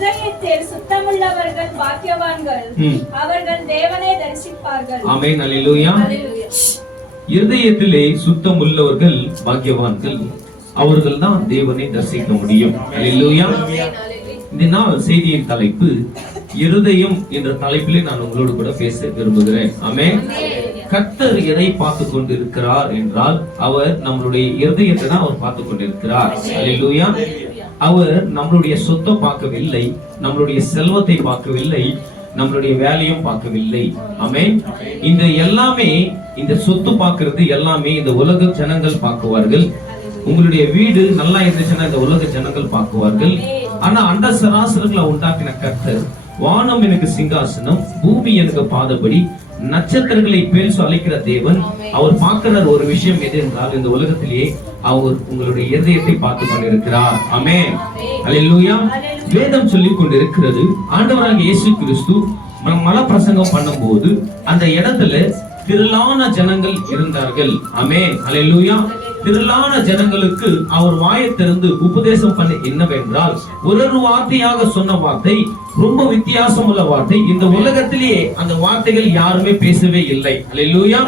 இருதயத்தில் சுத்தமுள்ளவர்கள் பாக்கியவான்கள், அவர்கள் தேவனை தரிசிப்பார்கள். ஆமென். அல்லேலூயா. இருதயத்திலே சுத்தம் உள்ளவர்கள் பாக்கியவான்கள், அவர்கள் தான் தேவனை தரிசிக்க முடியும். அல்லேலூயா. இந்த நாள் செய்தியின் தலைப்பு இருதயம் என்ற தலைப்பிலே நான் உங்களோடு கூட பேச விரும்புகிறேன். ஆமென். கர்த்தர் எதை பார்த்து கொண்டு இருக்கிறார் என்றால், அவர் நம்மளுடைய இருதயத்தை தான் அவர் பார்த்து கொண்டிருக்கிறார். அல்லேலூயா. அவர் நம்மளுடைய சொத்தை பார்க்கவில்லை, நம்மளுடைய செல்வத்தை பார்க்கவில்லை, நம்மளுடைய வேலையும் பார்க்கவில்லை. ஆமென். இந்த எல்லாமே, இந்த சொத்து பார்க்கிறது எல்லாமே இந்த உலக ஜனங்கள் பார்க்குவார்கள். உங்களுடைய வீடு நல்லா இருந்துச்சுன்னா இந்த உலக ஜனங்கள் பார்க்குவார்கள். ஆனா அண்ட சராசரங்களை உண்டாக்கின கர்த்தர், வானம் எனக்கு சிங்காசனம், பூமி எனக்கு பாதபடி, நட்சத்திரங்களை பேச அழைக்கிற தேவன், அவர் பார்க்கிறார் ஒரு விஷயம் எது என்றால், இந்த உலகத்திலேயே அவர் உங்களுடைய இருதயத்தை பார்த்து கொண்டிருக்கிறார். ஆமென். அல்லேலூயா. வேதம் சொல்லிக் கொண்டிருக்கிறது, ஆண்டவராகிய இயேசு கிறிஸ்து மலை பிரசங்கம் பண்ணும்போது அந்த இடத்துல திரளான ஜனங்கள் இருந்தார்கள். ஆமென். அல்லேலூயா. திரளான ஜனங்களுக்கு அவர் வாயத்திலிருந்து உபதேசம் பண்ண என்னவென்றால், ஒரு வார்த்தையாக சொன்ன வார்த்தை ரொம்ப வித்தியாசம் உள்ள வார்த்தை. இந்த உலகத்திலேயே அந்த வார்த்தைகள் யாருமே பேசவே இல்லை. அல்லேலூயா.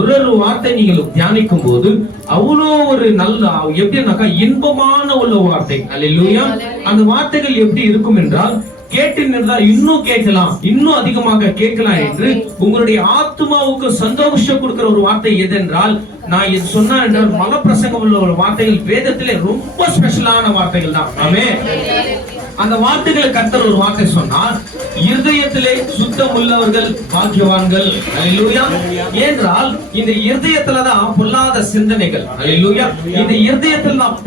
ஒரு வார்த்தை நீங்கள் தியானிக்கும் போது அவ்வளோ ஒரு நல்ல, எப்படின்னாக்கா இன்பமான உள்ள வார்த்தை. அல்லேலூயா. அந்த வார்த்தைகள் எப்படி இருக்கும் என்றால், கேட்டு நின்றால் இன்னும் கேட்கலாம், இன்னும் அதிகமாக கேட்கலாம் என்று உங்களுடைய ஆத்மாவுக்கு சந்தோஷம் கொடுக்கிற ஒரு வார்த்தை எது என்றால், நான் இது சொன்னா என்றால் மல பிரசங்கம் உள்ள ஒரு வார்த்தைகள் வேதத்திலே ரொம்ப ஸ்பெஷலான வார்த்தைகள் தான். ஆமென். அந்த வார்த்தைகளை கர்த்தர் ஒரு வார்த்தை சொன்னார், இருதயத்திலே சுத்தம் உள்ளவர்கள் பாக்கியவான்கள். அல்லேலூயா. என்றால் இந்த இருதயத்துல தான் பொல்லாத சிந்தனைகள். அல்லேலூயா. இந்த இருதயத்தில் தான்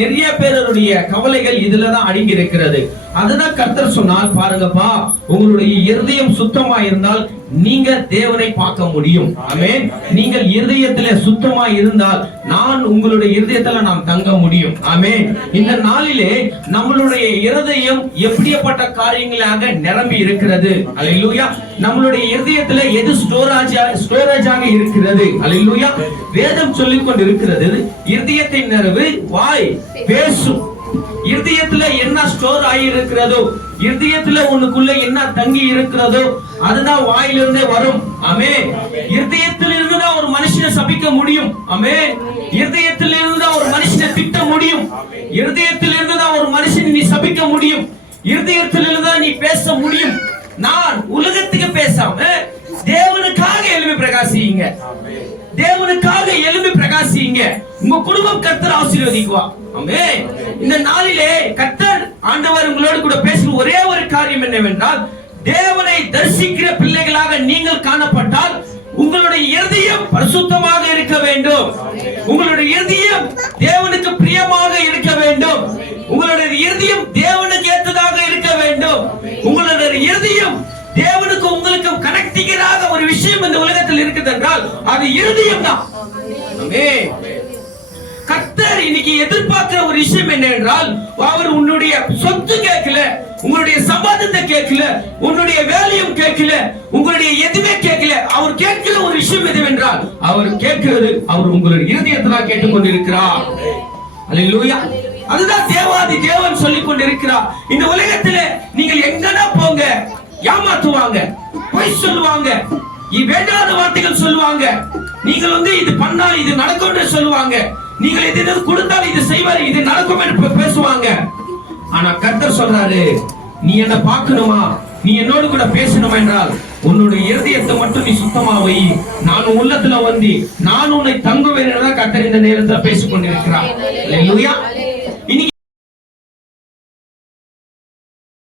நிறைய பேருடைய கவலைகள் இதுல தான் அடங்கி இருக்கிறது. அதுதான் கர்த்தர் சொன்னார், பாருங்கப்பா, உங்களுடைய இருதயம் சுத்தமா இருந்தால் நீங்க தேவனை பார்க்க முடியும். ஆமென். நீங்கள் இருதயத்திலே சுத்தமா இருந்தால் நான் உங்களுடைய இருதயத்துல நாம் தங்க முடியும். ஆமென். இந்த நாளிலே நம்மளுடைய இருதயம் எப்படிப்பட்ட காரியங்களாக நிரம்பி இருக்கிறது. அல்லேலூயா. நம்மளுடைய இருதயத்துல எது ஸ்டோரேஜாக இருக்கிறது. அல்லேலூயா. வேதம் சொல்லிக் கொண்டு இருக்கிறது, இருதயத்தின் நிறைவு வாய் பேசும். இருதயத்துல என்ன ஸ்டோர் ஆகி இருக்கிறதோ, இருதயத்துல உனக்குள்ள என்ன தங்கி இருக்கிறதோ அதுதான் வாயிலிருந்தே வரும். ஆமென். இருதயத்திலிருந்து தான் ஒரு மனுஷனை சபிக்க முடியும். ஆமென். இருதயத்திலிருந்து தான் ஒரு மனுஷனை திட்ட முடியும். இருதயத்திலிருந்து தான் ஒரு மனுஷனை நீ சபிக்க முடியும். இருதயத்திலிருந்து தான் நீ பேச முடியும். நான் உலகத்துக்கு பேசாம தேவனுக்காக எழுப்பி பிரகாசிங்க. தேவனுக்காக எழுப்பி பிரகாசிங்க. உங்க குடும்பம் கர்த்தர் ஆசீர்வதிக்குவா. ஆமென். இந்த நாளிலே கர்த்தர் ஆண்டவர் உங்களோடு கூட பேசும் ஒரே ஒரு காரியம் என்னவென்றால், தேவனை தரிசிக்கிற பிள்ளைகளாக நீங்கள் காணப்பட்டால் உங்களுடைய இருதயம் பரிசுத்தமாக இருக்க வேண்டும். உங்களுடைய இருதயம் தேவனுக்கு பிரியமாக இருக்க வேண்டும். உங்களுடைய இருதயம் தேவனுக்கு ஏற்றதாக இருக்க வேண்டும். உங்களுடைய இருதயம் தேவனுக்கு உங்களுக்கும் கனெக்டிங்காக ஒரு விஷயம் இந்த உலகத்தில் இருக்குது என்றால் அது இருதயம் தான். ஆமென். கர்த்தர் இன்னைக்கு எதிர்பார்க்கிற ஒரு விஷயம் என்ன என்றால், அவர் உன்னுடைய சொத்து கேட்கல, உங்களுடைய சம்பாதத்தை கேட்கல, உன்னுடைய வேலையும் கேட்கல, உங்களுடைய எதுவுமே கேட்கல. அவர் கேட்கிற ஒரு விஷயம் எதுவென்றால், அவர் கேட்கிறது, அவர் உங்களுடைய இருதயத்தை கேட்டுக் கொண்டிருக்கிறார். அல்லேலூயா. அதுதான் தேவாதி தேவன் சொல்லிக் கொண்டிருக்கிறார். இந்த உலகத்திலே நீங்கள் எங்கனா போங்க, ஏமாத்துவாங்க, பொய் சொல்லுவாங்க, வேண்டாத வார்த்தைகள் சொல்லுவாங்க. நீங்கள் இது பண்ணால் இது நடக்கும் என்று சொல்லுவாங்க. நீங்கள் எது கொடுத்தால் இது செய்வார், இது நடக்கும் என்று பேசுவாங்க. ஆனா கர்த்தர் சொல்றாரு, நீ என்ன பார்க்கணுமா, நீ என்னோடு கூட பேசணும் என்றால் உன்னுடைய இருதயத்தை மட்டும் நீ சுத்தமா வை. நான் உள்ளத்துல வந்து நான் உன்னை தங்குவேன் என்றுதான் கர்த்தர் இந்த நேரத்துல பேசிக் கொண்டிருக்கிறார். அல்லேலூயா.